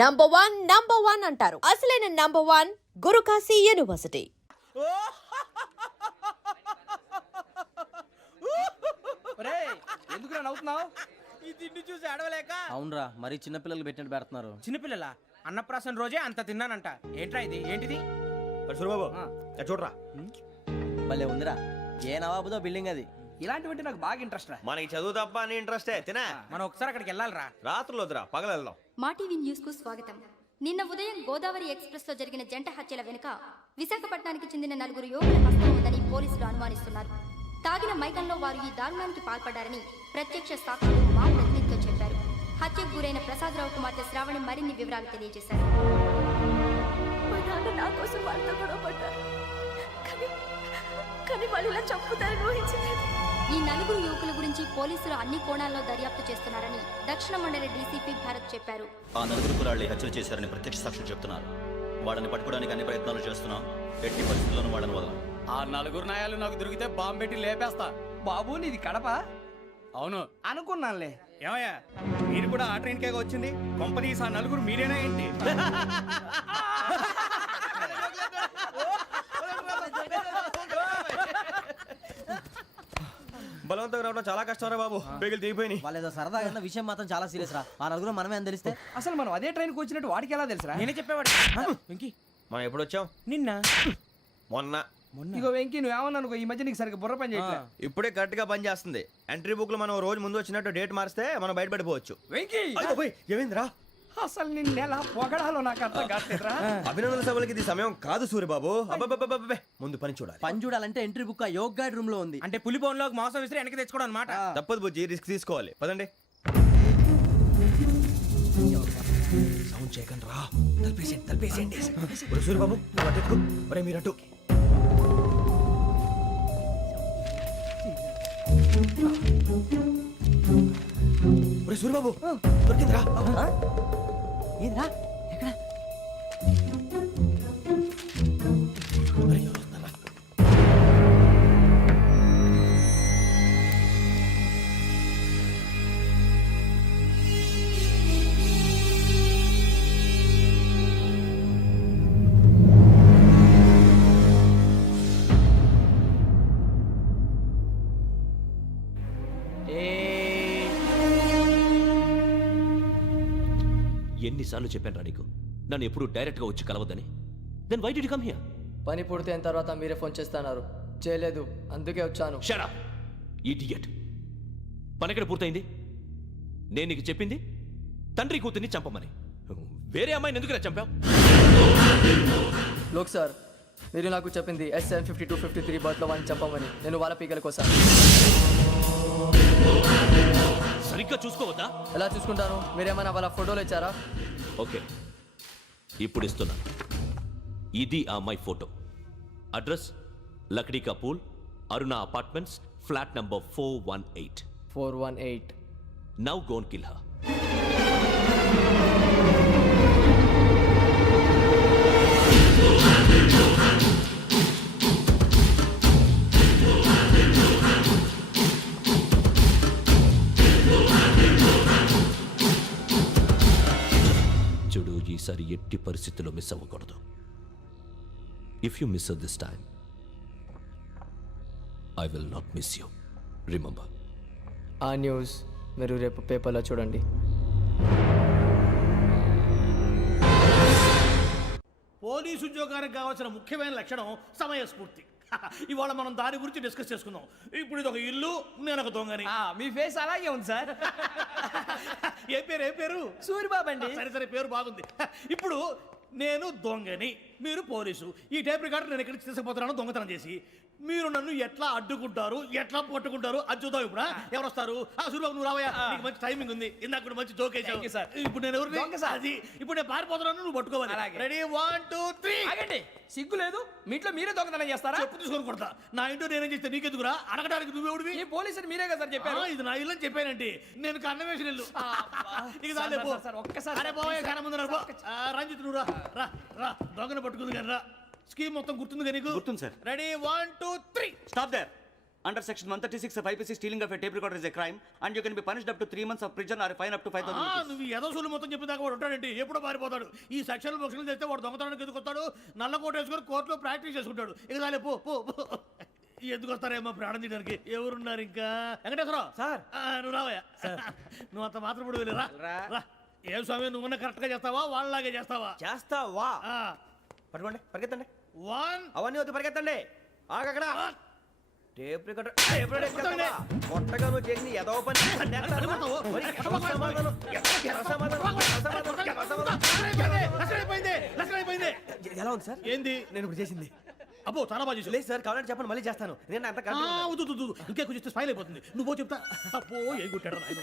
Number one అంటారు. అసలైన number one Guru Kashi university. ఎందుకు నవ్వుతున్నావు? ఈ తిండి చూసి అడవలేక. అవునరా, మరి చిన్నపిల్లలు పెట్టినట్టు పెడుతున్నారు. చిన్నపిల్లల అన్నప్రాసన రోజే అంత తిన్నానంట. ఏంట్రా ఇది? ఏంటిది? సూరిబాబు చూడరా, భలే ఉందిరా. ఏ నవాబుదో బిల్డింగ్ అది. ఇలాంటివంటే నాకు బాగా ఇంట్రెస్ట్ రా. మనకి చదువు తప్ప అని ఇంట్రెస్టే. తినా మనం ఒకసారి అక్కడికి వెళ్ళాలిరా. రాత్రులు వద్దురా, పగలు వెళ్దాం. మా టీవీ న్యూస్ కు స్వాగతం. నిన్న ఉదయం గోదావరి ఎక్స్ప్రెస్ లో జరిగిన జంట హత్యల వెనుక విశాఖపట్నానికి చెందిన 4 యువకుల హస్తం ఉందని పోలీసులు అనుమానిస్తున్నారు. తాగిన మైకంలో వారు ఈ దారుణానికి పాల్పడ్డారని ప్రత్యక్ష సాక్షులు మా ప్రతినిధితో చెప్పారు. హత్యకు గురైన ప్రసాదరావు కుమార్తె శ్రావణి మరిన్ని వివరాలు తెలియజేశారు. నా కోసం వాళ్ళతో గొడవ పడ్డారు, కానీ వాళ్ళు ఇలా చంపుతారని ఊహించలేదు. ఈ 4 యువకుల గురించి పోలీసులు అన్ని కోణాల్లో దర్యాప్తు చేస్తున్నారని దక్షిణ మండలి డీసీపీ భరత్ చెప్పారు. ఆ 4 కుర్రాళ్ళు హత్యలు చేశారని ప్రత్యక్ష సాక్షులు చెప్తున్నారు. వాళ్ళని పట్టుకోవడానికి అన్ని ప్రయత్నాలు చేస్తున్నాం. ఎట్టి పరిస్థితుల్లోనూ వాళ్ళని వదలం. ఆ 4 నాయాలు నాకు దొరికితే బాంబు పెట్టి లేపేస్తా. బాబు నీది కడప? అవును అనుకున్నానులే. ఏమయ్యా, మీరు కూడా ఆ ట్రైన్ కేగా వచ్చింది? కంపెనీస్ ఆ 4 మీరేనా ఏంటి? బలవంతంగా రావడం చాలా కష్టం రా బాబు. పేగులు దిగిపోయినాయి. వాళ్ళేదో సరదాగా అన్న విషయం మాత్రం చాలా సీరియస్ రా. ఆ 4 మనమే అని తెలిస్తే అసలు మనం అదే ట్రైన్కి వచ్చినట్టు వాడికి ఎలా తెలుసురా? నేనే చెప్పేవాడు. వెంకీ, మనం ఎప్పుడు వచ్చాం? నిన్న మొన్న. ఇగో వెంకీ, నువ్వేమన్నా అనుకో, ఈ మధ్య నీకు సరిగ్గా బుర్ర పని చేయట్లేదు. ఇప్పుడే కరెక్ట్ గా పని చేస్తుంది. ఎంట్రీ బుక్ లో మనం రోజు ముందు వచ్చినట్టు డేట్ మారిస్తే మనం బయటపడిపోవచ్చు. వెంకీ, ఏమైందిరా? అసలు నిన్న ఎలా పొగడాలో నాకు అర్థం కాట్లేదురా. అభినందన సభలకి ఇది సమయం కాదు సూరిబాబు. అబ్బబ్బబ్బబ్బబ్బే, ముందు పని చూడాలి. పని చూడాలంటే ఎంట్రీ బుక్ ఆ యోగ్ గైడ్ రూమ్ లో ఉంది. అంటే పులి బోన్లోకి మాంసం విసిరి వెనక్కి తెచ్చుకోవడం అనమాట. తప్పదు బుజ్జి, రిస్క్ తీసుకోవాలి. పదండి. సౌండ్ చేయకండి రా. తలపేసేయండి. సూరిబాబు నువ్వు అటు ఎత్తుకో. ఒరే మీరు అటు. ఒరే సూరిబాబు, దొరికిందిరా. ఏంద్రా ఎక్కడ? అరే, ఎవరు వస్తున్నారా? ఎన్నిసార్లు చెప్పాను రా నీకు, నన్ను ఎప్పుడు డైరెక్ట్ గా వచ్చి కలవద్దని. Then why did you come here? పని పూర్తయిన తర్వాత మీరే ఫోన్ చేస్తున్నారు. చేయలేదు, అందుకే వచ్చాను. Shut up idiot. పని ఎక్కడ పూర్తయింది? నేను నీకు చెప్పింది తండ్రి కూతుర్ని చంపమని. వేరే అమ్మాయిని ఎందుకు చంపావు? లోక్ సార్, మీరు నాకు చెప్పింది S75253 బర్త్లో వాడిని చంపమని. నేను వాళ్ళ పీకల కోసం. సరిగ్గా చూసుకోవద్దా? ఎలా చూసుకుంటాను? మీరేమైనా వాళ్ళ ఫోటోలు ఇచ్చారా? ఓకే, ఇప్పుడు ఇస్తున్నా. ఇది ఆ అమ్మాయి ఫోటో. అడ్రస్ లక్డీ కా pool, Aruna apartments, flat number 418. 418. Now go and kill her. చూడు, ఈసారి ఎట్టి పరిస్థితుల్లో మిస్ అవ్వకూడదు. If you miss this time, I will not miss you. Remember. ఆ న్యూస్ మీరు రేపు పేపర్లో చూడండి. పోలీసు ఉద్యోగానికి కావాల్సిన ముఖ్యమైన లక్షణం సమయస్ఫూర్తి. ఇవాళ మనం దాని గురించి డిస్కస్ చేసుకుందాం. ఇప్పుడు ఇది ఒక ఇల్లు, నేను ఒక దొంగని. మీ ఫేస్ అలాగే ఉంది సార్. ఏ పేరు? సూరిబాబు అండి. సరే, పేరు బాగుంది. ఇప్పుడు నేను దొంగని, మీరు పోలీసు. ఈ టైప్ రికార్డు నేను ఎక్కడికి తీసుకుపోతున్నాను దొంగతనం చేసి. మీరు నన్ను ఎట్లా అడ్డుకుంటారు, ఎట్లా పట్టుకుంటారు అది చూద్దాం. ఇప్పుడు ఎవరు వస్తారు? సూరిబాబు నువ్వు రావయ్యా, నీకు మంచి టైమింగ్ ఉంది. ఇందాక కూడా మంచి జోక్ వేసావు సార్. ఇప్పుడు నేను ఎవరు? అది ఇప్పుడు నేను పారిపోతున్నాను, నువ్వు పట్టుకోవాలి. రెడీ, 1 2 3. ఆగండి, సిగ్గు లేదు? మీ ఇంట్లో మీరే దొంగతనం చేస్తారా? చెప్పు తీసుకొని కొడతా. నా ఇంట్లో నేనేం చేస్తే నీకెందుకురా? అడగడానికి నువ్వెవడివి? ఈ పోలీసులు మీరే కదా సార్ చెప్పారు. ఇది నా ఇల్లు అని చెప్పానండి. నేను కన్నవేసిన ఇల్లు. ఒక్కసారి రంజిత్ నువ్వు రా, దొంగను పట్టుకుంది కానీ రా. స్కీమ్ మొత్తం గుర్తుంది కానీ? గుర్తుంది sir. Ready, 1 2 3. Stop there. Under section 136 5PC stealing of a tape recorder is a crime and you can be punished up to 3 months of prison or fine up to 5,000 rupees. నువ్వు ఏదో సొల్లు మొత్తం చెప్పిన దాకా వాడు ఉంటాడండి, ఎప్పుడో పారిపోతాడు. ఈ సెక్షన్ బుక్స్లు తెస్తే వాడు దొంగతనానికి ఎదుకొస్తాడు, నల్ల కోట వేసుకొని కోర్టులో ప్రాక్టీస్ చేసుకుంటాడు. ఇక చాలే పో పో పో. ఎందుకు వస్తారేమో ప్రాణం తీయడానికి. ఎవరున్నారు ఇంకా? వెంకటేశ్వరరావు సార్. నువ్వు రావయ్యా. నువ్వు అంత మాత్రం ఇప్పుడు వెళ్ళి రా. ఏ స్వామి, నువ్వున్న కరెక్ట్ గా చేస్తావా వాళ్ళలాగే చేస్తావా? చేస్తావా? పట్టుకోండి, పరిగెత్తండి. 1 అవన్నీ వద్దు, పరిగెత్తండి. ఆగక్కడ. టేప్ రికార్డర్ కొట్టండి. కొట్టగా నువ్వు చేసి ఏదో పని. అయిపోయింది. ఎలా ఉంది సార్? ఏంది? నేను ఇప్పుడు చేసింది. అబ్బో చాలా బాగా చేసావు. లేదు సార్, కావాలంటే చెప్పండి, మళ్ళీ చేస్తాను. నేను అంత ఇంకే కొంచెం స్మైల్ అయిపోతుంది. నువ్వు చెప్తా. అబ్బో ఏం కొట్టాడు నాయన.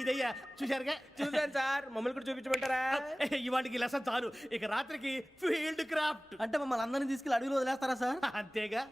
ఇదయ్యా చూశారుగా? చూసాను సార్, మమ్మల్ని కూడా చూపించమంటారా? ఇవాటికి లెసన్ చాలు. ఇక రాత్రికి ఫీల్డ్ క్రాఫ్ట్. అంటే మమ్మల్ని అందరినీ తీసుకెళ్ళి అడుగులు వదిలేస్తారా సార్? అంతేగా.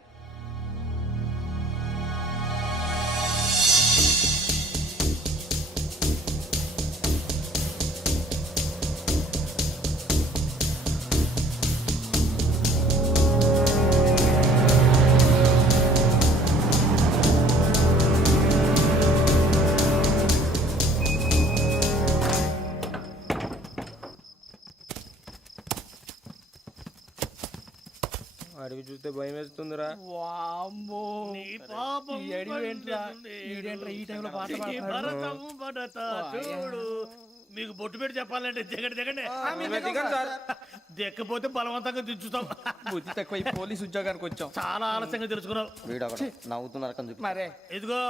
అడిగి చూస్తే భయం వేస్తుందిరా. నీ పాపం ఈ టైంలో పాట ఈ భరతము భరత చూడు. మీకు బొట్టు పెట్టి చెప్పాలంటే దిగండి దిగండి. దిక్కపోతే బలవంతంగా దించుతాం. బుద్ధి తక్కువ ఈ పోలీస్ ఉద్యోగానికి వచ్చాం. చాలా ఆలస్యంగా తెలుసుకున్నావు. నవ్వుతున్నారు. మరే ఇదిగో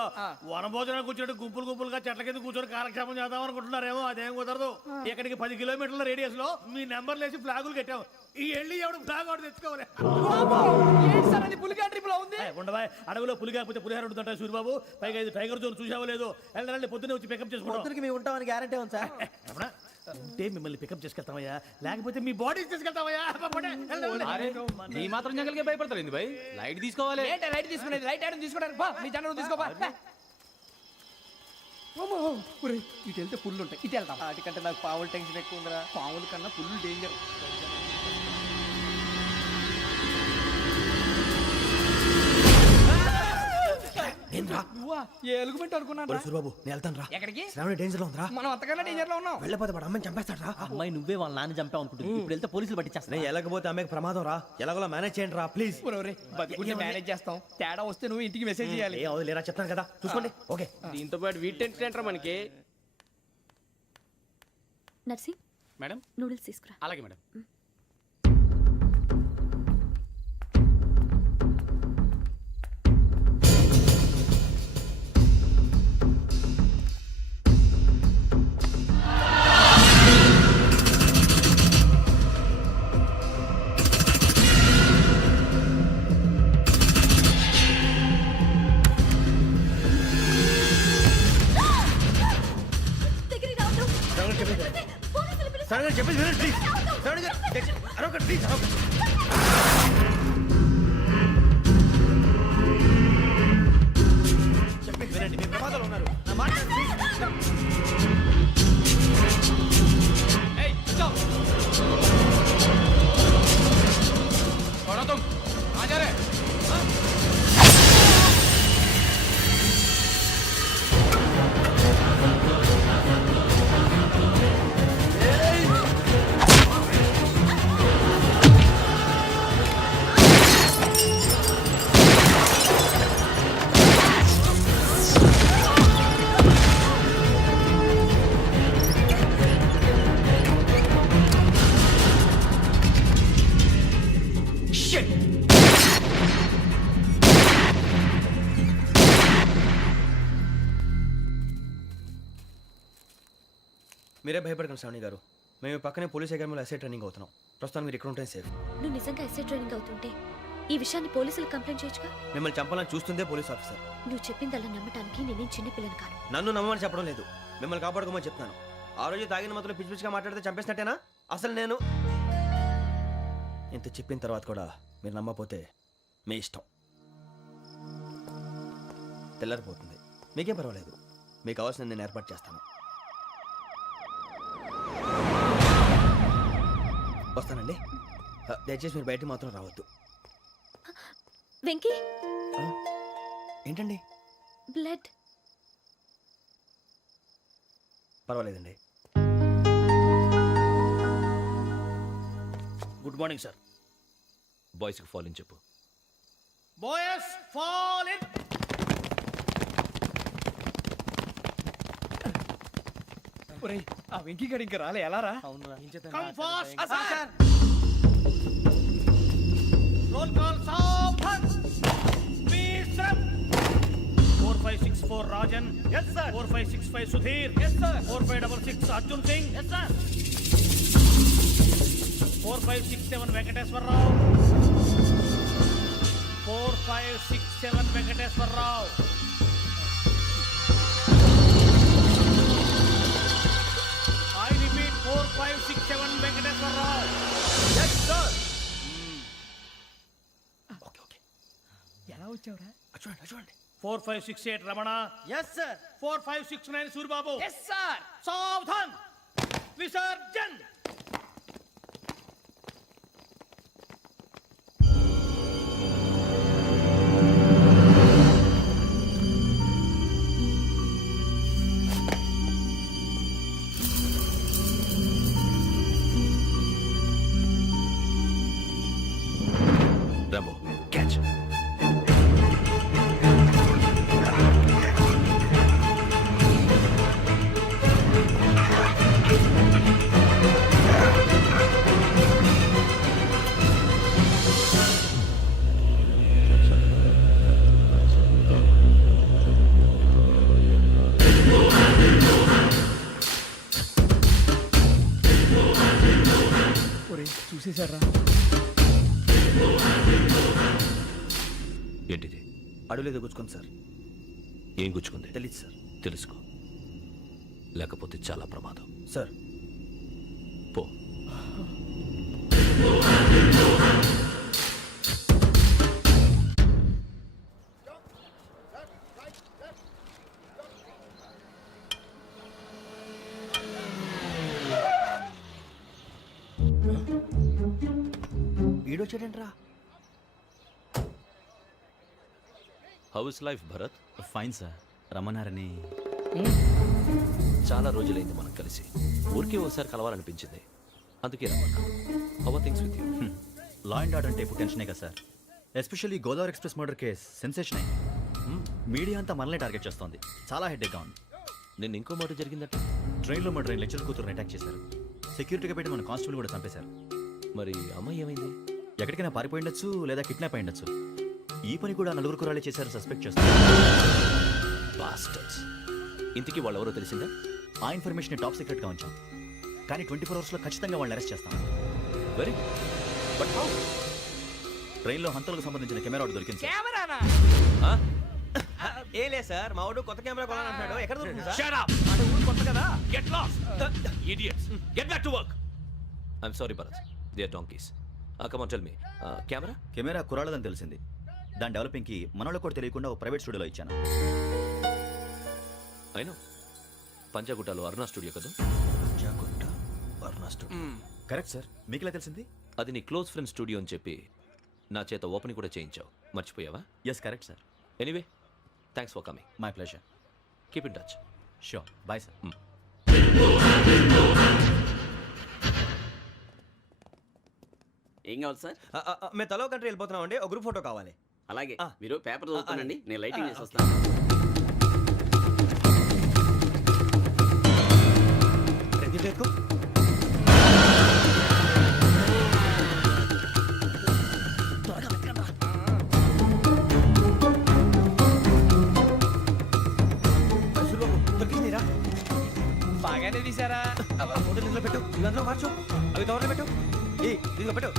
వనభోజనానికి కూర్చోటి గుంపులు గుంపులుగా చెట్ల కింద కూర్చొని కాలక్షేపం చేద్దాం అనుకుంటున్నారేమో. అదేం కుదరదు. ఇక్కడికి 10 కిలోమీటర్ల రేడియస్ లో మీ నెంబర్లు వేసి ఫ్లాగులు కట్టాము. ఈ వెళ్ళి ఎవడు ఫ్లాగ్ ఒకటి తెచ్చుకోవాలి. పులిగా ట్రిప్ లో ఉంది. ఉండవా, అడవిలో పులి కాకపోతే పులిహార ఉంటుంటాయి సూరిబాబు. పైగా ఇది టైగర్ జోన్ చూసావో లేదో. వెళ్ళాలి, పొద్దున్నే వచ్చి పికప్ చేసుకుంటాం. మేము ఉంటామని గ్యారంటీ ఉంది సార్. అంటే మిమ్మల్ని పికప్ చేసుకెళ్తామయ్యా, లేకపోతే మీ బాడీ తీసుకెళ్తామయ్యా. నీ మాత్రం జంగల్కే భయపడతారు భయ్. లైట్ తీసుకోవాలి. లైట్ తీసుకునేది లైట్ ఆడని తీసుకోవడానికి మీ జనరల్ తీసుకోవా. ఇటు వెళ్తే పుల్లు ఉంటాయి, ఇటు వెళ్తాం. వాటికంటే నాకు పావులు టెన్షన్ ఎక్కువ ఉందిరా. పాముల కన్నా పుల్లు డేంజర్. ఎలుగుబెట్టి అనుకున్నాను. సూరిబాబు నేను వెళ్తాను రా. ఎక్కడికి? శ్రావణి డేంజర్ లో ఉందిరా. మనం అంతకన్నా డేంజర్ లో ఉన్నాం. వెళ్ళపోతే వాడు అమ్మని చంపేస్తాడు రా. అమ్మాయి నువ్వే వాళ్ళ నాన్న చంపావు అనుకుంటుంది. ఇప్పుడు వెళ్తే పోలీసులు పట్టించేస్తా. నేను వెళ్ళకపోతే అమ్మకి ప్రమాదం రా. ఎలాగోలా మేనేజ్ చేయండి రా ప్లీజ్. బతుకుంటే మేనేజ్ చేస్తాం. తేడా వస్తే నువ్వు ఇంటికి మెసేజ్ చేయాలి. ఏ అవదు లేరా, చెప్తాను కదా, చూసుకోండి. ఓకే. దీంతో పాటు వీటి టెన్షన్ ఏంట్రా మనకి. నర్సి మేడం నూడిల్స్ తీసుకురా. అలాగే మేడం. శ్రావణి చెప్పేసి వినండి ప్లీజ్. శ్రావణి గారు అరొకటి ప్లీజ్. చెప్పేసి వినండి, మీ ప్రమాదాలు ఉన్నారు. నా మాట మీరే భయపడకండి శ్రావణి గారు. మేము పక్కనే పోలీస్ అకాడమీలో ఎస్ఐ ట్రైనింగ్ అవుతున్నాం. ప్రస్తుతం మీరు ఇక్కడ ఉంటే సేఫ్. నువ్వు నిజంగా ఎస్ఐ ట్రైనింగ్ అవుతుంటే ఈ విషయాన్ని పోలీసులకు కంప్లైంట్ చేయొచ్చుగా. మిమ్మల్ని చంపాలని చూస్తుందే పోలీస్ ఆఫీసర్. నువ్వు చెప్పిందల్లా నమ్మటానికి నేనేం చిన్న పిల్లని కాను. నన్ను నమ్మమని చెప్పడం లేదు, మిమ్మల్ని కాపాడుకోమని చెప్తాను. ఆ రోజు తాగిన మాత్రం పిచ్చి పిచ్చిగా మాట్లాడితే చంపేసినట్టేనా? అసలు నేను ఇంత చెప్పిన తర్వాత కూడా మీరు నమ్మకపోతే మీ ఇష్టం. తెల్లారిపోతుంది, మీకేం పర్వాలేదు. మీకు కావాల్సిన నేను ఏర్పాటు చేస్తాను. వస్తానండి. దయచేసి మీరు బయట మాత్రం రావద్దు. వెంకీ ఏంటండి? బ్లడ్. పర్వాలేదండి. Good morning sir. బాయ్స్కి ఫాల్ ఇన్ చెప్పు. Boys fall in. ఒరేయ్, ఆ వెంకీ గడి ఇంకా రాలే, ఎలా రా? Come fast sir. Roll call సావధాన్. విశ్రమ్. 4564 Rajan. yes sir. 4565 Sudheer. yes sir. 4566 Arjun Singh. yes sir. 4567 Venkateswara Rao. 4567 Venkateswara Rao. I repeat 4567 Venkateswara Rao. yes sir. Okay. ఎలా వచ్చావురా? చూడండి. 4568 Ramana. Yes sir. 4569 Suribabu. Yes sir. సావధాన్. విసర్జన్. Rambo catch. ఒరేయ్, చూసేశారా? ఏంటిది? అడుగులేదు గుచ్చుకోండి సార్. ఏం గుచ్చుకుంది? తెలీదు సార్. తెలుసుకో, లేకపోతే చాలా ప్రమాదం. సార్ పో. వీడొచ్చాడంట్రా. How is life Bharat? Fine sir. రమ్మన్నారని. చాలా రోజులైంది మనం కలిసి. ఊరికే ఒకసారి కలవాలనిపించింది, అందుకే రమ్మన్నా. How things with you? Law and order అంటే ఇప్పుడు టెన్షనే కదా sir. Especially Godavari express murder case sensation అయింది. మీడియా అంతా మనల్ని టార్గెట్ చేస్తోంది. చాలా హెడ్ఏక్గా ఉంది. నిన్న ఇంకో మాట జరిగిందట. ట్రైన్లో మర్డర్ లెక్చర్ కూతురుని అటాక్ చేశారు. సెక్యూరిటీగా పెట్టి మన కానిస్టేబుల్ కూడా చంపేశారు. మరి అమ్మాయి ఏమైంది? ఎక్కడికైనా పారిపోయి ఉండొచ్చు, లేదా కిడ్నాప్ అయి ఉండొచ్చు. ఈ పని కూడా నలుగురు కురాలే చేశారు సస్పెక్ట్ చేస్తారు. బాస్టర్స్. ఇంతకీ వాళ్ళు ఎవరో తెలిసిందా? ఆ ఇన్ఫర్మేషన్ టాప్ సీక్రెట్గా ఉంచాం, కానీ 24 అవర్స్లో ఖచ్చితంగా వాళ్ళని అరెస్ట్ చేస్తాం. Very but how? ట్రైన్లో హంతలకు సంబంధించిన కెమెరా ఒకటి దొరికింది సార్. కెమెరానా? ఏ లే సార్, మా వాడు కొత్త కెమెరా కొనాలంటున్నాడు. ఎక్కడ దొరుకుతుంది సార్? Shut up! అంటే ఊరు కొత్త కదా. Get lost. Idiots! Get back to work! I'm sorry, Bharat. They are donkeys. Come on, tell me. Camera? Camera కురాలదని తెలిసింది. దాని డెవలపింగ్కి మనోళ్ళకు కూడా తెలియకుండా ఒక ప్రైవేట్ స్టూడియోలో ఇచ్చాను. I know. పంజాగుట్టలో అరుణా స్టూడియో కదా? Correct sir. మీకు ఎలా తెలిసింది? అది నీ క్లోజ్ ఫ్రెండ్ స్టూడియో అని చెప్పి నా చేత ఓపెనింగ్ కూడా చేయించావు. మర్చిపోయావా? Yes correct sir. Anyway, thanks for coming. My pleasure. Keep in touch. Sure. Bye sir. ఏం కావాలి సార్? మేము తలో కంట్రీ వెళ్ళిపోతున్నాం అండి. ఒక గ్రూప్ ఫోటో కావాలి. అలాగే ఆ. మీరు పేపర్ చదువుతానండి, అలాగే. నేను లైటింగ్ చేసి ఆ. వస్తాను. ప్రదీప్ ఎక్కువ దొరికిందిరా. బాగానే తీసారా? ఫోటో ఇందులో పెట్టు, ఇవి అందులో మార్చు, అవి కవర్లో పెట్టు. దీనిలో పెట్టు.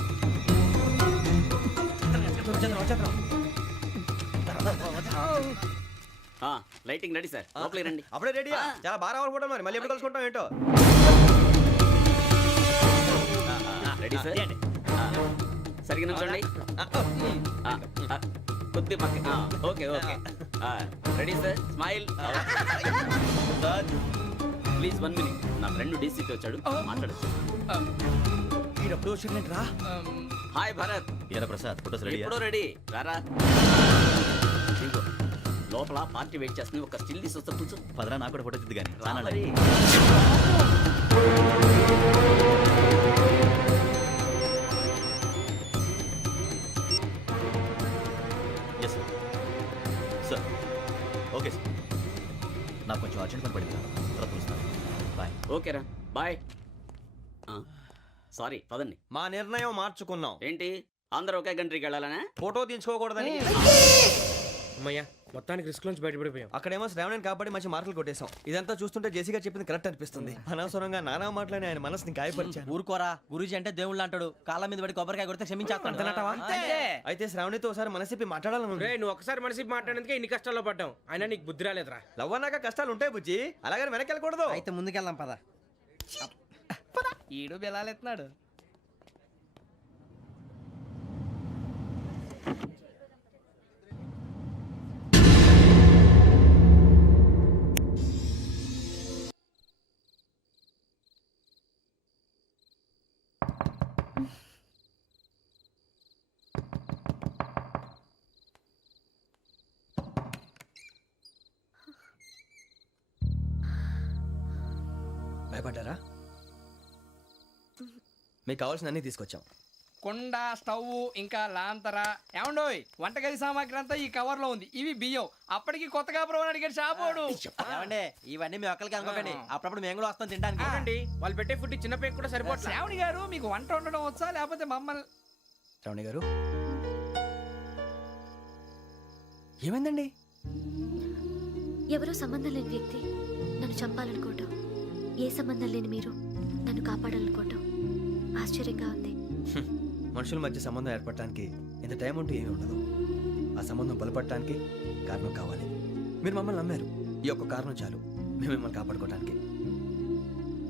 లైటింగ్ రెడీ సార్, లోపలికి రండి. అప్పుడే రెడీయా? చాలా బాగా రావాలి ఫోటో. మరి మళ్ళీ ఎప్పుడు కలుసుకుంటాం ఏంటో. Ready sir. సరిగ్గా నుంచోండి. కొద్ది పక్క. Okay okay. Ready sir. Smile. Sir please 1 minute. నా ఫ్రెండ్ డీసీకి వచ్చాడు, మాట్లాడచ్చు. వీడప్పుడు వచ్చిందంటే రా. హాయ్ భరత్. ఏరా ప్రసాద్ ఫోటోస్ రెడీ ఎప్పుడో రెడీ. రారా. ఇదిగో, లోపల పార్టీ వెయిట్ చేస్తుంది. ఒక స్టిల్ తీసి వస్తా కూర్చో. పదరా నాకు కూడా ఫోటో తిద్ది కానీ రా మరి. ఎస్ సార్ ఓకే సార్ నాకు కొంచెం అర్జెంట్ పని పడింది తర్వాత పిలుస్తాను బాయ్ ఓకేరా, బాయ్. సారీ, పదండి. మా నిర్ణయం మార్చుకున్నాం. ఏంటి, అందరూ ఒకే కంట్రీకి వెళ్ళాలనే? ఫోటో తీసుకోకూడదని. అమ్మయ్యా, మొత్తానికి రిస్క్ నుంచి బయటపడిపోయాం. అక్కడేమో శ్రావణిని కాబట్టి మంచి మార్కులు కొట్టేశాం. ఇదంతా చూస్తుంటే జేసీగా చెప్పింది కరెక్ట్ అనిపిస్తుంది. అనవసరంగా నానా మాటలని ఆయన మనసుని గాయపరిచాను. ఊరుకోరా, గురూజీ అంటే దేవుళ్ళు అంటాడు. కాళ్ళ మీద పడి కొబ్బరికాయ కొడితే క్షమించేస్తాను. అయితే శ్రావణితో ఒకసారి మనసిప్పి మాట్లాడాలను. నువ్వు ఒకసారి మనిషి మాట్లాడేందుకే ఇన్ని కష్టాల్లో పడ్డాం. అయినా నీకు బుద్ధి రాలేదురా. లవ్ అన్నాక కష్టాలు ఉంటాయి బుజ్జి, అలాగని వెనక్కి వెళ్ళకూడదు. అయితే ముందుకెళ్దాం పద. ఈడు బెలాలెత్తున్నాడు. భయపడ్డారా? మీకు కావాల్సిన అన్ని తీసుకొచ్చాం. కుండ, స్టవ్, ఇంకా లాంతర. ఏమండోయ్, వంటగది సామాగ్రి అంతా ఈ కవర్ లో ఉంది. ఇవి బియ్యం. అప్పటికి కొత్తగా బ్రౌన్ అడిగాడు షాపోడు. ఏమండి, ఇవన్నీ మీ ఒక్కరికి అనుకోకండి. అప్పుడప్పుడు మేము కూడా వస్తాం తినడానికి. వాళ్ళు పెట్టే ఫుడ్ చిన్న పేరు కూడా సరిపోతుంది. శ్రావణి గారు, మీకు వంట వండడం వచ్చా లేకపోతే మమ్మల్ని? శ్రావణి గారు ఏమైందండి? ఎవరో సంబంధం లేని వ్యక్తి నన్ను చంపాలనుకోవటం, ఏ సంబంధం లేని మీరు నన్ను కాపాడాలనుకోవటం ఆశ్చర్యంగా ఉంది. మనుషుల మధ్య సంబంధం ఏర్పడటానికి ఇంత టైం ఉంటూ ఏమీ ఉండదు. ఆ సంబంధం బలపడటానికి కారణం కావాలి. మీరు మమ్మల్ని నమ్మారు, ఈ ఒక్క కారణం చాలు మేము మిమ్మల్ని కాపాడుకోవడానికి.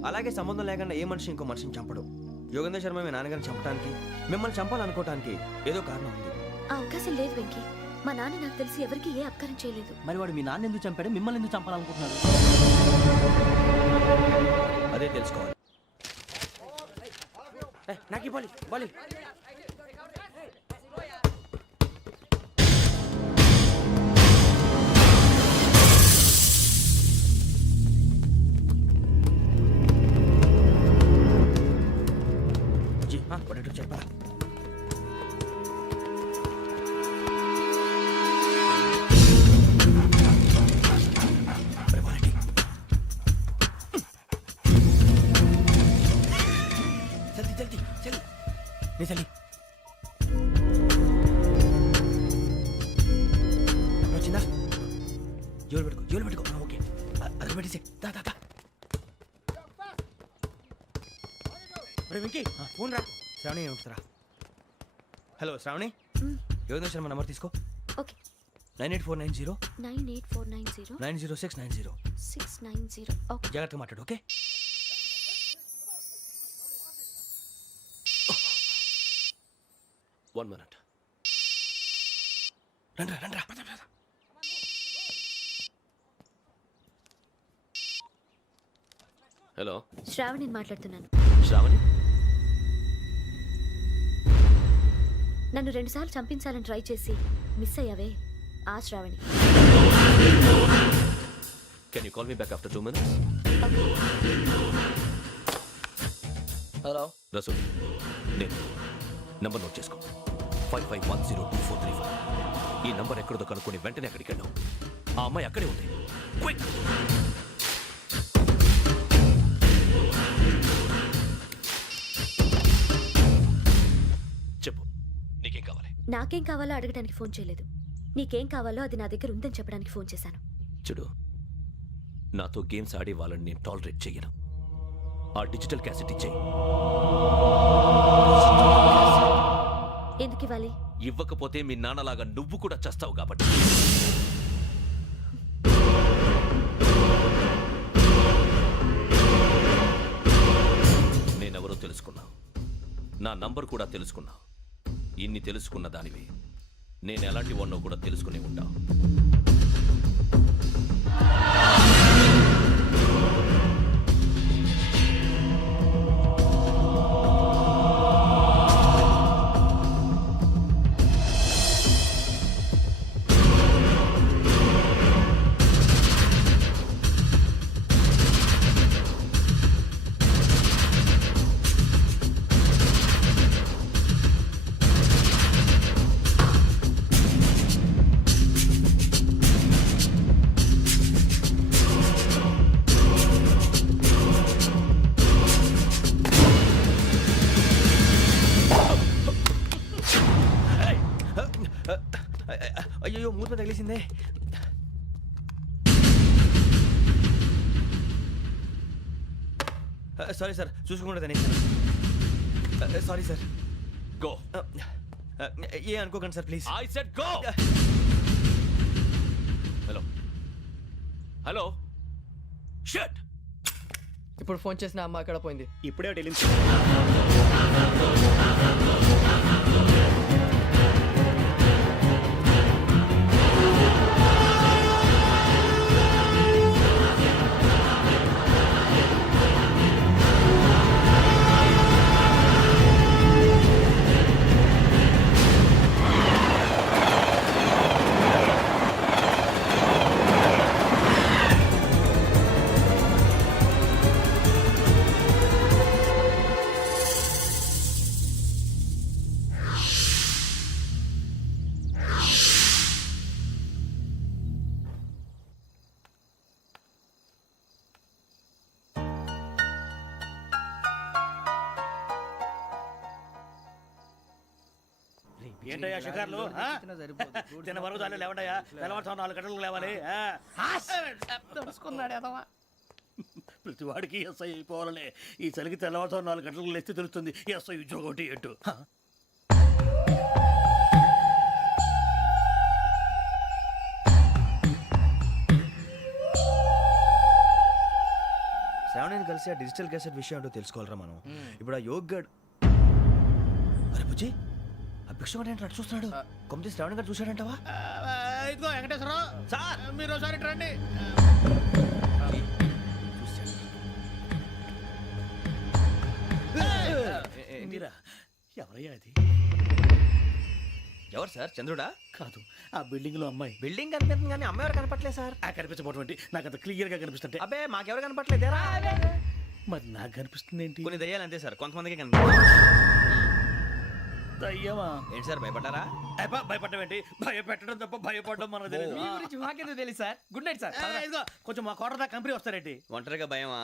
అలాగే సంబంధం లేకుండా ఏ మనిషి ఇంకో మనిషిని చంపడు. యోగేంద్ర శర్మ మీ నాన్నగారిని చంపడానికి, మిమ్మల్ని చంపాలనుకోవటానికి ఏదో కారణం ఉంది. ఆ అవకాశం లేదు వెంకీ. మా నాన్న నాకు తెలిసి ఎవరికి ఏ అపకారం చేయలేదు. మరి వాడు మీ నాన్న ఎందుకు చంపాడు, మిమ్మల్ని ఎందుకు చంపాలనుకుంటున్నాడు? అదే తెలుసుకోవాలి. నాకు బాలి బాలి. చెప్పరా? చలి వచ్చిందా? జోలు పెట్టుకో. ఓకే, అది పెట్టేసి వెంకీ, ఫోన్ రా. శ్రావణి ఏమిటిరా? హలో శ్రావణి, యోగేంద్ర శర్మ నంబర్ తీసుకో. ఓకే. 98490 98490 90690. 690. ఓకే. జాగ్రత్తగా మాట్లాడు. ఓకే. One minute. రండ్రా. హలో, శ్రావణిని మాట్లాడుతున్నాను. శ్రావణి. నన్ను 2 సార్లు చంపించాలని ట్రై చేసి మిస్ అయ్యావే, ఆ Sravani. Can you call me back after 2 minutes? Hello Rasool, నేను నంబర్ నోట్ చేసుకో. 55102435. ఈ నంబర్ ఎక్కడదో కనుక్కొని వెంటనే అక్కడికి వెళ్ళాం. ఆ అమ్మాయి అక్కడే ఉంది. క్విక్. చెప్పు, నీకేం కావాలి? నాకేం కావాలో అడగడానికి ఫోన్ చేయలేదు. నీకేం కావాలో అది నా దగ్గర ఉందని చెప్పడానికి ఫోన్ చేశాను. చూడు, నాతో గేమ్స్ ఆడే వాళ్ళని నేను టాలరేట్ చెయ్యను. ఆ డిజిటల్ క్యాసెట్ ఇచ్చేయి. ఎందుకు ఇవ్వాలి? ఇవ్వకపోతే మీ నాన్నలాగా నువ్వు కూడా చస్తావు కాబట్టి. నేనెవరో తెలుసుకున్నావు, నా నంబర్ కూడా తెలుసుకున్నావు. ఇన్ని తెలుసుకున్న దానివి నేను ఎలాంటి వాడినో కూడా తెలుసుకునే ఉంటావు. అయ్యో మూత తగిలేసిందే. సారీ సార్, చూసుకోకుండా తినేసాను. Sorry sir. గో. ఏ అనుకోకండి sir please. I said go. Hello hello. Shut. ఇప్పుడు ఫోన్ చేసిన అమ్మ అక్కడ పోయింది. ఇప్పుడే టెలింగ్. ఏంటయ్యా షికార్లు? తిన్న వరకు చాలు లేవండయ్యా. తెల్లవారుతో 4 గంటలకు లేవాలి. ప్రతి వాడికి ఎస్ఐ అయిపోవాలనే ఈ చలికి తెల్లవారుతో 4 గంటలకు లేస్తే తెలుస్తుంది ఎస్ఐ ఉద్యోగం ఒకటి ఎటు. శ్రావణిని కలిసి ఆ డిజిటల్ క్యాసెట్ విషయం ఏంటో తెలుసుకోవాలరా మనం. ఇప్పుడు ఆ యోగ్ గడ్. అరే బుజ్జి, ఆ భిక్షం ఏంటి అటు చూస్తున్నాడు? కొమ్మతి శ్రావణి గారు చూశాడంటావా? ఇదిగో వెంకటేశ్వరరావు సార్, మీరు ఒకసారి రండి. మీరా? ఎవరయ్యా అది? ఎవరు సార్? చంద్రుడా? కాదు, ఆ బిల్డింగ్ లో అమ్మాయి. బిల్డింగ్ కనిపిస్తుంది కానీ అమ్మ ఎవరు కనపట్లేదు సార్. కనిపించబోటువంటి నాకు అంత క్లియర్ గా కనిపిస్తుంటే. అబ్బే మాకెవరు కనపట్లేదేరా? మరి నాకు కనిపిస్తుంది ఏంటి? కొన్ని దయ్యాలు అంతే సార్, కొంతమందికి కనిపిస్తుంది. దయ్యమా? ఏంటి సార్ భయపడ్డారా? భయపడడం ఏంటి? భయపెట్టడం తప్ప భయపడడం మనకు తెలియదు. మీ గురించి మాకెందుకు తెలుసు సార్? Good night sir. ఇదిగో కొంచెం మా కోట దాకా కంపెనీ వస్తారేంటి? ఒంటరిగా భయమా?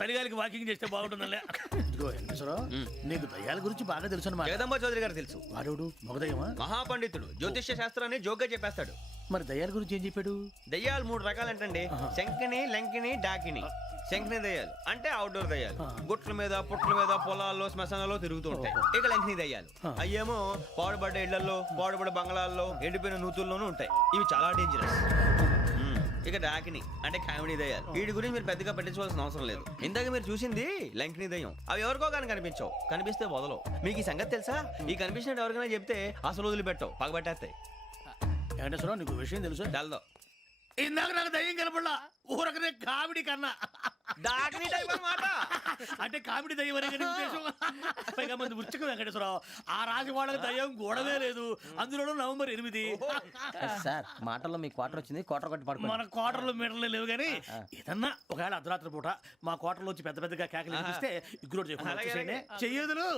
చలిగాలికి వాకింగ్ చేస్తే బాగుంటుందిలే. ఇదిగో వెంకటేశ్వరరావు, నీకు దయ్యాల గురించి బాగా తెలుసు అన్నమాట. జగదంబ చౌదరి గారు తెలుసు. వాడు మగదయ్యమా? మహాపండితుడు, జ్యోతిష్య శాస్త్రాన్ని జోగ్గా చెప్పేస్తాడు. మరి దయ్యాల గురించి ఏం చెప్పాడు? దయ్యాలు 3 రకాలంటండి. శంకిని, లంకిని, డాకిని. శంకిని దయ్యాలు అంటే అవుట్డోర్ దయ్యాలు, గుట్ల మీద పుట్ల మీద పొలాల్లో శ్మశానాల్లో తిరుగుతూ ఉంటాయి. ఇక లంకిని దయ్యాలు అయ్యేమో పాడుబడ్డ ఇళ్లలో, పాడుబడ్డ బంగ్లాల్లో, ఎండిపోయిన నూతుల్లోనూ ఉంటాయి. ఇవి చాలా డేంజరస్. ఇక డాకిని అంటే కామెడీ దయ్యాలు. వీటి గురించి మీరు పెద్దగా పట్టించుకోవాల్సిన అవసరం లేదు. ఇందాక మీరు చూసింది లంకిని దయ్యం. అవి ఎవరికో కానీ కనిపించవు, కనిపిస్తే వదలవు. మీకు ఈ సంగతి తెలుసా? ఈ కనిపించినట్టు ఎవరికైనా చెప్తే అసలు వదిలిపెట్టవు, పగబట్టేస్తాయి. వెంకటేశ్వరరావు, నీకు విషయం తెలుసు? తెలదో. ఇందాక నాకు దయ్యం కనపడలా, ఊరకనే కామెడీ కన్నా. డాకిని టైప్ అన్నమాట. అంటే కామెడీ దయ్యం అనే కదా ఉద్దేశం. పైగా మంది ఉచ్చకం వెంకటేశ్వరరావు. ఆ రాజు వాళ్ళకి దయ్యం గొడవే లేదు. అందులోనూ నవంబర్ 8. సార్ మాటల్లో మీ క్వార్టర్ వచ్చింది, క్వార్టర్ కొట్టి పడుకో. మన క్వార్టర్లో మీటర్లు లేవు కానీ ఏదన్నా ఒకవేళ అర్ధరాత్రి పూట మా క్వార్టర్లో వచ్చి పెద్ద పెద్దగా కేకలు వినిపిస్తే ఇగ్గురు చెయ్యదులు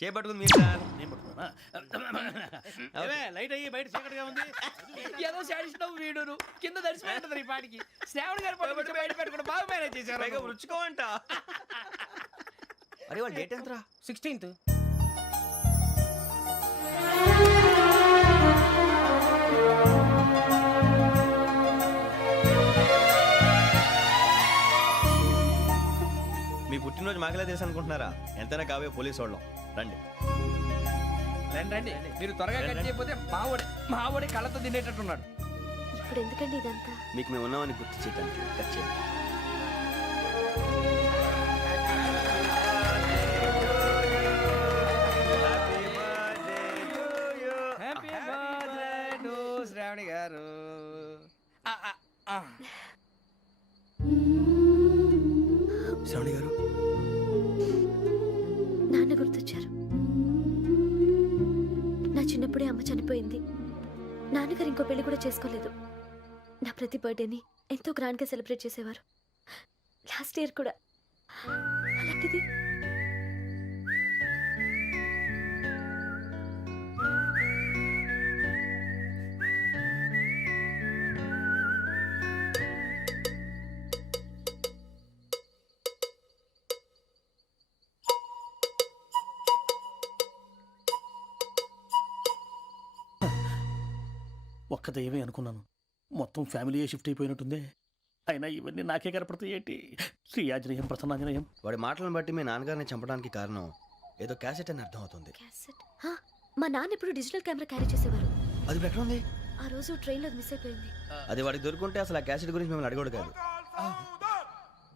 చేపట్టుకుంది మీరు సార్. నేను పట్టుకున్నా. లైట్ అయ్యి బయట చీకటిగా ఉంది. ఏదో శాడిస్తావు వీడును కింద దర్శనం ఈ పాటికి. శ్రావణ్ గారు పట్టుకొచ్చి బయట పెట్టుకుని బాగా మేనేజ్ చేశారు. పైగా రుచుకోవంట. అరే వాళ్ళ డేట్ ఎంతరా? 16th. మీ పుట్టినరోజు మాకలే తెలుసు అనుకుంటున్నారా? ఎంతైనా కావే పోలీసు వాళ్ళం. రండి రండి రండి. మీరు త్వరగా కట్ చేయకపోతే మావడి కళ్ళతో తినేటట్టున్నాడు. ఇప్పుడు ఎందుకండి ఇదంతా? మీకు మేము ఉన్నామని గుర్తు చేయడానికి కట్ చేయండి. హ్యాపీ బర్త్డే టు శ్రావణి గారు. శ్రావణి గారు, నాన్న గుర్తొచ్చారు. నా చిన్నప్పుడే అమ్మ చనిపోయింది. నాన్నగారు ఇంకో పెళ్లి కూడా చేసుకోలేదు. నా ప్రతి బర్త్డేని ఎంతో గ్రాండ్గా సెలబ్రేట్ చేసేవారు. లాస్ట్ ఇయర్ కూడా. అలాంటిది ఒక్క దయ్యమే అనుకున్నాను, మొత్తం ఫ్యామిలీయే షిఫ్ట్ అయిపోయినట్టుందే. అయినా ఇవన్నీ నాకే కనపడతాయి ఏంటి? శ్రీ ఆంజనేయం ప్రసన్నాంజనేయం. వాడి మాటలను బట్టి మీ నాన్నగారిని చంపడానికి కారణం ఏదో క్యాసెట్ అని అర్థం అవుతుంది. క్యాసెట్ మా నాన్న ఇప్పుడు డిజిటల్ కెమెరా క్యారీ చేసేవారు. అది ఇప్పుడు ఎక్కడ ఉంది? ఆ రోజు ట్రైన్లో మిస్ అయిపోయింది. అది వాడికి దొరుకుంటే అసలు ఆ క్యాసెట్ గురించి మిమ్మల్ని అడగడు కాదు.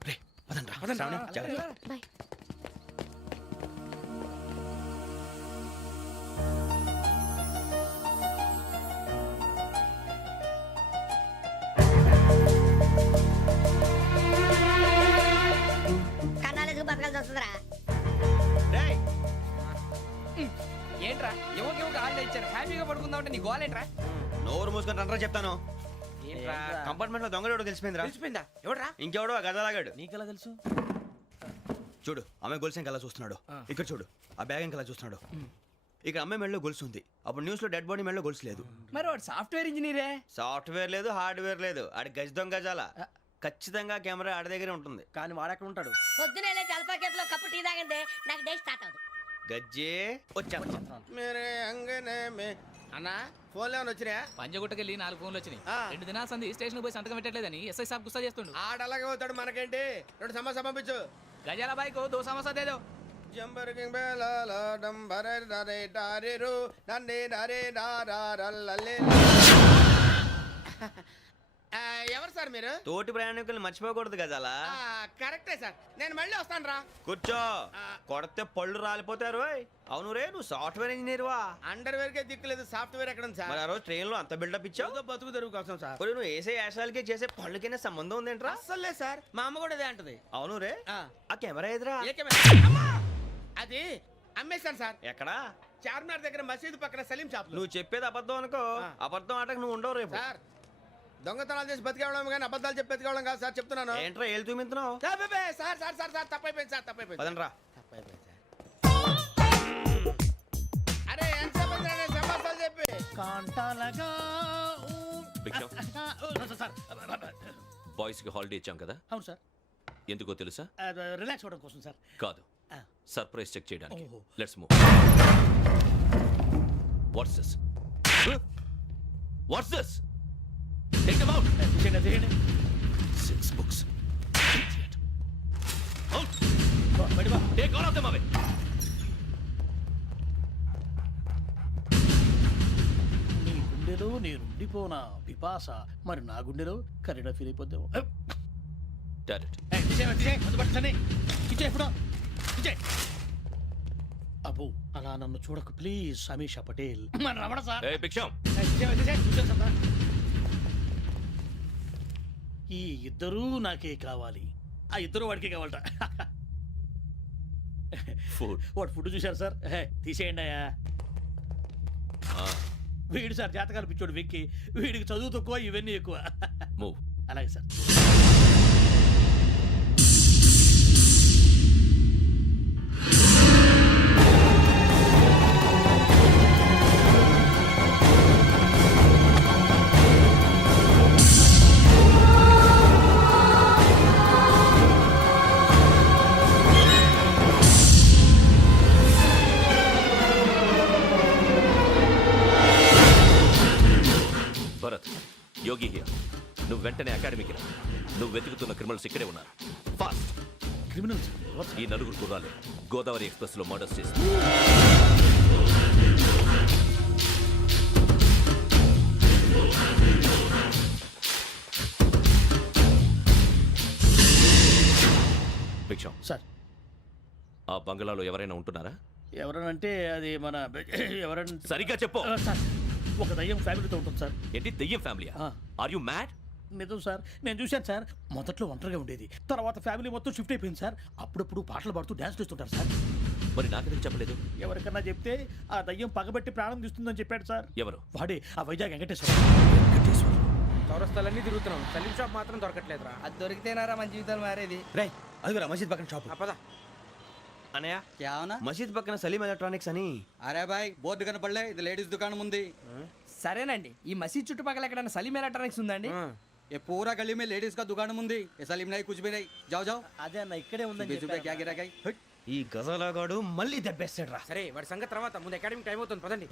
రే, పదండ్రా. శ్రావణి, జాగ్రత్త. బాయ్. కన్నాలకు బతకాల్సి వస్తుందిరా. రేయ్. ఏంట్రా యువకి ఆళ్ళు ఇచ్చారు, హ్యాపీగా పడుకుందాం అంటే నీ గోలేంట్రా? నోరు మూసుకొని రండ్రా చెప్తాను. ఏంట్రా కంపార్ట్మెంట్ లో దొంగడు తెలిసిపోయిందిరా. తెలిసిపోయిందా? ఎవడ్రా? ఇంకెవడో ఆ గదలాగాడు. నీకెలా తెలుసు? చూడు, ఆమె గొలుసు ఇంకలా చూస్తున్నాడు. ఇక్కడ చూడు, ఆ బ్యాగ్ ఇంకలా చూస్తున్నాడు. ఇక్కడ అమ్మాయి మెడలో గొలుసు ఉంది. అప్పుడు న్యూస్ లో డెడ్ బాడీ మెడలో గొలుసు లేదు. మరి వాడు సాఫ్ట్వేర్ ఇంజనీరే. సాఫ్ట్వేర్ లేదు, హార్డ్వేర్ లేదు. ఆడి గజ దొంగ గజాల. ఖచ్చితంగా కెమెరా ఆడి దగ్గరే ఉంటుంది. కానీ వాడెక్కడ ఉంటాడు? పొద్దునే జలపా కేఫ్లో కప్పు టీ తాగండి, నాకు డే స్టార్ట్ అవుతుంది. గజ్జే వచ్చా. అన్నా ఫోన్లో వచ్చినా? పంజగుట్టకెళ్ళి 4 ఫోన్లు వచ్చినాయి. 2 దినాల సంది స్టేషన్ పోయి సంతకం పెట్టలేదని ఎస్ఐ సాబ్ గుస్తా చేస్తుండు. ఆడలాగే పోతాడు, మనకేంటి? 2 సమస్య పంపించు. గజాల బైక్ 2 సమస్య దేదో. ఎవరు సార్ మీరు? తోటి ప్రయాణికుల్ని మర్చిపోకూడదు గజాల. కరెక్టే సార్, నేను మళ్ళీ వస్తాను రా. కూర్చో, కొడితే పళ్ళు రాలిపోతారు. అవును రే, నువ్వు సాఫ్ట్వేర్ ఇంజనీర్ వా? అండర్వేర్ కే దిక్కులేదు, సాఫ్ట్వేర్ ఎక్కడ ఉంది సార్? మరి ఆ రోజు ట్రైన్ లో అంత బిల్డప్ ఇచ్చావు. బతుకు తెరువు కోసం సార్. మరి నువ్వు వేసే యాశాలకి చేసే పళ్ళకైనా సంబంధం ఉందేంట్రా? అస్సలే సార్, మా అమ్మ కూడా అదే అంటది. అవును రే, ఆ కెమెరా ఎదురా? అది అమ్మేశాను సార్. ఎక్కడా? చార్మినార్ దగ్గర మసీదు పక్కన సలీం షాప్. నువ్వు చెప్పేది అబద్ధం అనుకో. అబద్ధం ఆటకు నువ్వు ఉండవు రేపు. సార్ దొంగతనాలు చేసి బతికేవడం కానీ అబద్ధాలు చెప్పి బతికేవడం కాదు సార్, చెప్తున్నాను. ఏంట్రా ఏళ్ళు చూపించున్నావు? Sir sir sir sir sir తప్పైపోయింది సార్, తప్పైపోయింది. పదండ్రా. తప్పైపోయింది సార్. అరే ఎంత సమాసాలు చెప్పి కాంటాలగా బాయ్స్ కి హాలిడే ఇచ్చాం కదా, అవును సార్. ఎందుకో తెలుసా? రిలాక్స్ అవ్వడం కోసం సార్. కాదు, సర్ప్రైజ్ చెక్ చేయడానికి. ఓహో. Let's move. What's this? What's this? Take them out. 6 books. Out. Take all of them away. నీ గుండెలో నేనుండిపోనా పిపాస, మరి నా గుండెలో కరీడా ఫీల్ అయిపోద్దాము. Direct. అబ్బో అలా నన్ను చూడకు please, Sameesha Patel. Ramana sir. Hey, Big Sham. ఈ ఇద్దరూ నాకే కావాలి, ఆ ఇద్దరు వాడికే కావాలట. Food. వాడు ఫుడ్ చూశారు సార్. తీసేయండి అయ్యా. వీడు సార్ జాతకాలు పిచ్చోడు వెక్కి, వీడికి చదువు తక్కువ, ఇవన్నీ ఎక్కువ. Move. అలాగే సార్. Bharat, Yogi here. నువ్వు వెంటనే అకాడమీకి రా. నువ్వు వెతుకుతున్న క్రిమినల్స్ ఇక్కడే ఉన్నారు. ఫాస్ట్. క్రిమినల్స్ ఈ 4 కుర్రాలు గోదావరి ఎక్స్ప్రెస్ లో మర్డర్స్ చేసి భిక్షం సార్. ఆ బంగ్లాలో ఎవరైనా ఉంటున్నారా? ఎవరనంటే అది మన ఎవరంటే సరిగ్గా చెప్పు. సార్, ఒక దయ్యం ఫ్యామిలీతో ఉంటుంది సార్. ఏంటి దెయ్యం ఫ్యామిలీ? Are you mad? నిజం సార్, నేను చూశాను సార్. మొదట్లో ఒంటరిగా ఉండేది, తర్వాత ఫ్యామిలీ మొత్తం షిఫ్ట్ అయిపోయింది సార్. అప్పుడప్పుడు పాటలు పాడుతూ డ్యాన్స్ చేస్తుంటారు సార్. మరి నాకెందుకు చెప్పలేదు? ఎవరికన్నా చెప్తే ఆ దయ్యం పగబెట్టి ప్రాణం తీస్తుందని చెప్పాడు సార్. ఎవరు? వాడే ఆ వైజాగ్ వెంకటేశ్వర. చౌరస్తాలన్నీ తిరుగుతున్నాం, సలీం షాప్ మాత్రం దొరకట్లేదురా. అది దొరికితేనారా మన జీవితాలు మారేది. రే, అదిగురా మసీద్ పక్కన షాప్. పదా అనయ్య, क्या होना? మసీద్ పక్కన సలీం ఎలక్ట్రానిక్స్ అని. अरे भाई बोर्ड కనపడలే, ఇది లేడీస్ దుకాణం ఉంది. సరేనండి, ఈ మసీద్ చుట్టుపక్కల ఎక్కడైనా సలీం ఎలక్ట్రానిక్స్ ఉందండి? ये पूरा गली में लेडीज का दुकान मुंदी, ये सलीम नहीं कुछ भी नहीं. जाओ जाओ. అదే అన్న ఇక్కడే ఉందని बीस रुपए क्या गिरा गई? ఈ గజాలగాడు మళ్ళీ దెబ్బేస్తాడు రా. సరే వాడి సంగతి తర్వాత, ముందు అకాడమిక్ టైం అవుతుంది, పదండి.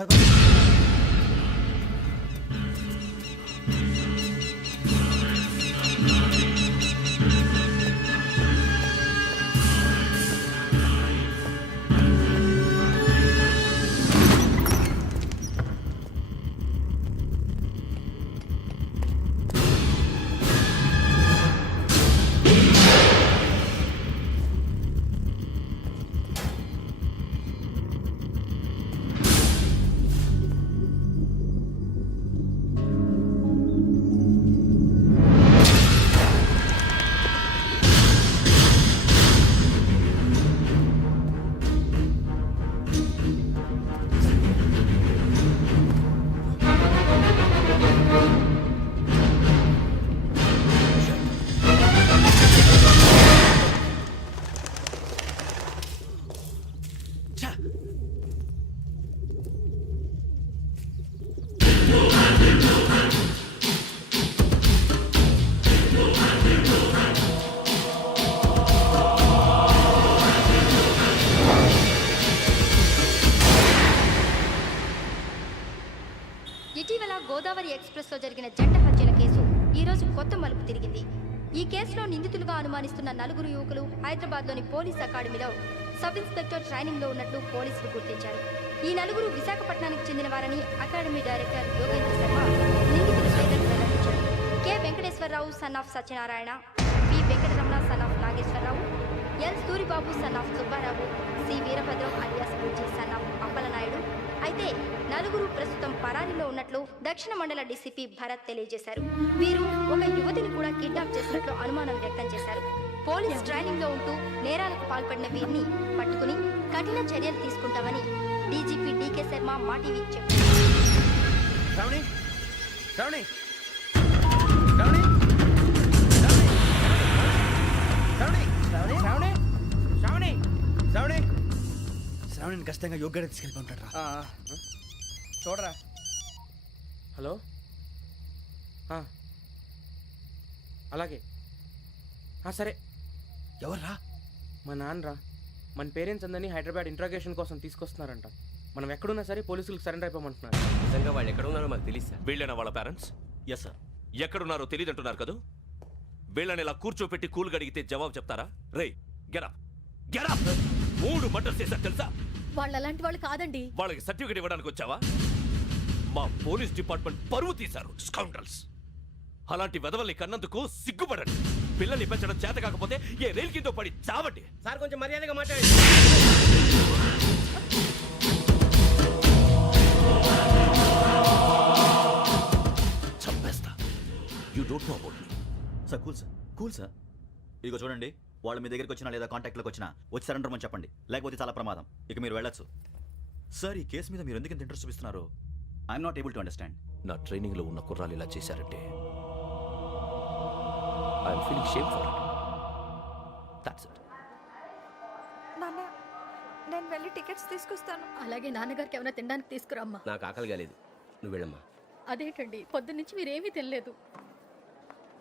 ఇటీవల గోదావరి ఎక్స్ప్రెస్లో జరిగిన జంట హత్యల కేసు ఈ రోజు కొత్త మలుపు తిరిగింది. ఈ కేసులో నిందితులుగా అనుమానిస్తున్న 4 యువకులు హైదరాబాద్లోని పోలీస్ అకాడమీలో సబ్ ఇన్స్పెక్టర్ ట్రైనింగ్లో ఉన్నట్లు పోలీసులు గుర్తించారు. ఈ 4 విశాఖపట్నానికి చెందిన వారని అకాడమీ డైరెక్టర్ యోగేంద్ర శర్మ నిందితుల పేర్లను వెల్లడించారు. K Venkateswara Rao son of Satyanarayana, P Venkataramana son of Nageswara Rao, L Suribabu son of Subba Rao, C Veerabhadram alias Bujji son of Appalanaidu. అయితే 4 ప్రస్తుతం పరారీలో ఉన్నట్లు దక్షిణ మండల డీసీపీ భరత్ తెలియజేశారు. వీరు ఒక యువతిని కూడా కిడ్నాప్ చేసినట్లు అనుమానం వ్యక్తం చేశారు. పోలీస్ ట్రైనింగ్ లో ఉంటూ నేరాలకు పాల్పడిన వీరిని పట్టుకుని కఠిన చర్యలు తీసుకుంటామని డీజీపీ డీకే శర్మ మా టీవీకి చెప్పారు. శ్రావణి శ్రావణి శ్రావణి శ్రావణి శ్రావణి శ్రావణి శ్రావణి శ్రావణి శ్రావణిని ఖచ్చితంగా యోగ్యంగా తీసుకెళ్ళి పంపాడు రా. చూడరా. హలో, అలాగే సరే. ఎవర్రా? మా నాన్నరా. మన పేరెంట్స్ అందరినీ హైదరాబాద్ ఇంట్రాగేషన్ కోసం తీసుకొస్తున్నారంట. మనం ఎక్కడున్నా సరే పోలీసులకు సరెండర్ అయిపోమంటున్నారు. నిజంగా వాళ్ళు ఎక్కడ ఉన్నారో మాకు తెలియదు సార్. వీళ్ళైనా వాళ్ళ పేరెంట్స్? Yes sir. ఎక్కడున్నారో తెలియదంటున్నారు కదా. వీళ్ళని ఇలా కూర్చోపెట్టి కూల్ గడిగితే జవాబు చెప్తారా? రే గెటప్ గెటప్. 3 మర్డర్స్ చేశారు తెలుసా? వాళ్ళు అలాంటి వాళ్ళు కాదండి. వాళ్ళకి సర్టిఫికేట్ ఇవ్వడానికి వచ్చావా? మా పోలీస్ డిపార్ట్మెంట్ పరువు తీశారు స్కౌండ్రల్స్. అలాంటి వెధవల్ని కన్నందుకు సిగ్గుపడండి. పిల్లల్ని పెంచడం చేత కాకపోతే ఏ రైలు కింద పడి చావండి. సార్ కొంచెం మర్యాదగా మాట్లాడండి. చంపేస్తా. You don't know about me. Sir cool sir. ఇదిగో చూడండి, వాళ్ళు మీ దగ్గరికి వచ్చినా లేదా కాంటాక్ట్లోకి వచ్చినా వచ్చి సరెండర్ అని చెప్పండి, లేకపోతే చాలా ప్రమాదం. ఇక మీరు వెళ్ళొచ్చు. సార్, ఈ కేసు మీద మీరు ఎందుకు ఇంత ఇంట్రెస్ట్ చూపిస్తున్నారు? I'm not able to understand. నా ట్రైనింగ్ లో ఉన్న కుర్రాలు ఇలా చేశారంటే I'm feeling shame for it. That's it. నాన్న, నేను వెళ్ళి టికెట్స్ తీసుకొస్తాను. అలాగే నాన్నగారికి ఏమైనా తినడానికి తీసుకురమ్మా. నాకు ఆకలి కాలేదు, నువ్వు వెళ్ళమ్మా. అదేంటండి, పొద్దున్నుంచి మీరేమీ తినలేదు.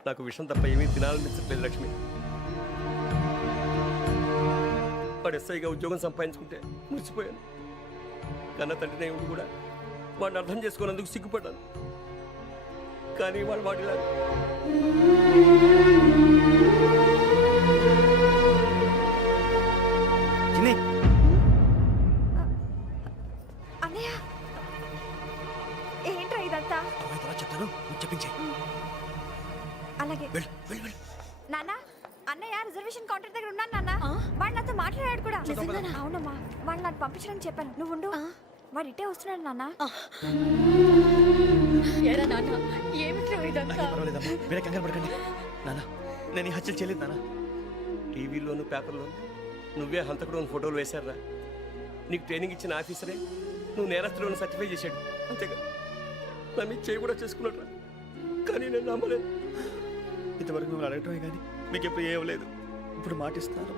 నాకు విషయం తప్ప ఏమీ తినాలనిపించట్లేదు లక్ష్మి. వాడు ఎస్ఐగా ఉద్యోగం సంపాదించుకుంటే మురిసిపోయాను. కన్న తండ్రినే ఉండి కూడా వాడిని అర్థం చేసుకున్నందుకు సిగ్గుపడ్డాను. కానీ వాడు వాడిలా అన్నయ్య, ఏంట్రా ఇదంతా? చెప్తాను, చెప్పించే. అలాగే నాన్న, అన్నయ్య రిజర్వేషన్ కౌంటర్ దగ్గర ఉన్నాను నాన్న. వాడు నాతో మాట్లాడాడు కూడా. అవునమ్మా, వాడు నాకు పంపించడానికి చెప్పాను. నువ్వు ఉండు, వాడు ఇట్టే వస్తున్నాడు నాన్న. పర్వాలేదమ్మా, మీరే కంగారు పడకండి. నాన్న, నేను ఈ హత్యలు చేయలేదు నాన్న. టీవీలోను పేపర్లోను నువ్వే హంతకుడు ఫోటోలు వేశారా? నీకు ట్రైనింగ్ ఇచ్చిన ఆఫీసరే నువ్వు నేరస్తులను సర్టిఫై చేశాడు. అంతేగా నన్ను చేయి కూడా చేసుకున్నట్రా. కానీ నేను నమ్మలేదు. ఇంతవరకు మిమ్మల్ని అడగటమే కానీ మీకు ఎప్పుడు ఏమలేదు. ఇప్పుడు మాటిస్తాను,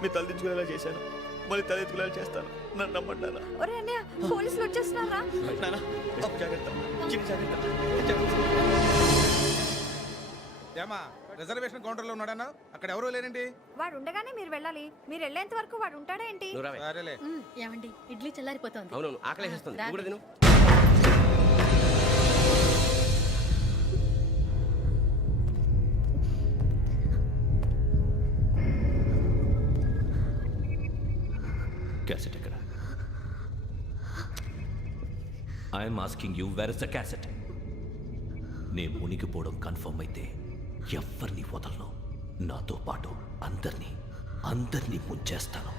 మీ తలదించుకునేలా చేశాను, మళ్ళీ తలెత్తుకునేలా చేస్తాను. నన్ను నమ్మంటారా? పోలీసులు వచ్చేస్తున్నారా? నాన్న, జాగ్రత్త, చిన్న జాగ్రత్త. ఏమా రిజర్వేషన్ కౌంటర్ లో ఉన్నాడన్నా? అక్కడ ఎవరూ లేరండి. వాడు ఉండగానే మీరు వెళ్ళాలి. మీరు వెళ్ళేంత వరకు వాడు ఉంటాడా ఏంటి? సరేలే. ఏమండి, ఇడ్లీ చల్లారిపోతుంది. అవునవును, ఆకలేస్తుంది. నువ్వు కూడా తిను. క్యాసెట్ ఎక్కడ? I'm asking you, where is the cassette? నేను మునిగిపోవడం కన్ఫర్మ్ అయితే ఎవరిని వదలను. నాతో పాటు అందరినీ ముంచేస్తాను.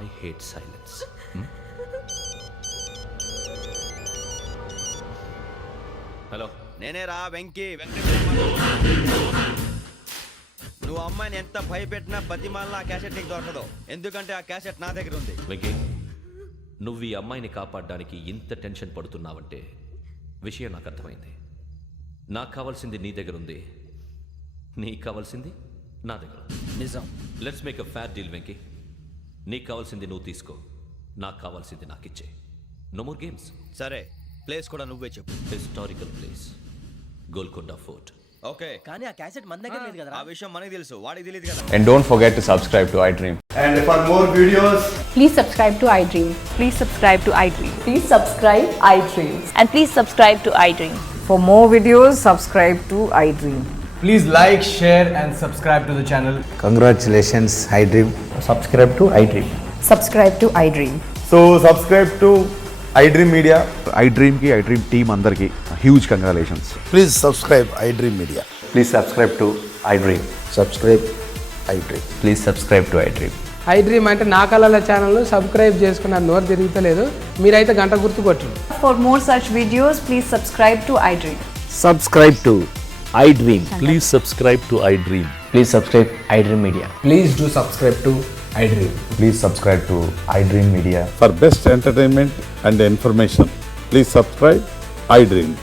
I hate silence. హలో, నేనేరా వెంకీ. నువ్వు అమ్మాయిని ఎంత భయపెట్టినా బతిమాలినా ఆ క్యాసెట్ నీకు దొరకదు. ఎందుకంటే ఆ క్యాసెట్ నా దగ్గర ఉంది. వెంకీ, నువ్వు ఈ అమ్మాయిని కాపాడడానికి ఇంత టెన్షన్ పడుతున్నావంటే విషయం నాకు అర్థమైంది. నాకు కావాల్సింది నీ దగ్గర ఉంది, నీకు కావాల్సింది నా దగ్గర నిజం. Let's make a fair deal Venky. నీకు కావాల్సింది నువ్వు తీసుకో, నాకు కావాల్సింది నాకు ఇచ్చే. No more games. సరే, ప్లేస్ కూడా నువ్వే చెప్పు. Historical place, Golconda fort. Okay, కానీ ఆ క్యాసెట్ మన దగ్గర లేదు కదా. ఆ విషయం మనకి తెలుసు, వాడికి తెలియదు కదా. And don't forget to subscribe to iDream. And for more videos, Please subscribe to iDream. Please subscribe to iDream. Please subscribe iDream. And please subscribe to iDream. For more videos, subscribe to iDream. Please like, share and subscribe to the channel. Congratulations iDream. Subscribe to iDream. Subscribe to iDream. so subscribe to iDream Media. iDream కి iDream team అందరికి huge congratulations. Please subscribe iDream media. Please subscribe to iDream. Subscribe iDream. Please subscribe to iDream. iDream అంటే నా కళల channel subscribe చేసుకున్న నోరు తిరుగుతలేదు. మీరైతే గంట గుర్తు కొట్టండి. For more such videos, please subscribe to iDream. Subscribe to iDream. Please subscribe to iDream. Please subscribe iDream Media. Please do subscribe to iDream. Please subscribe to iDream media. For best entertainment and information, please subscribe iDream.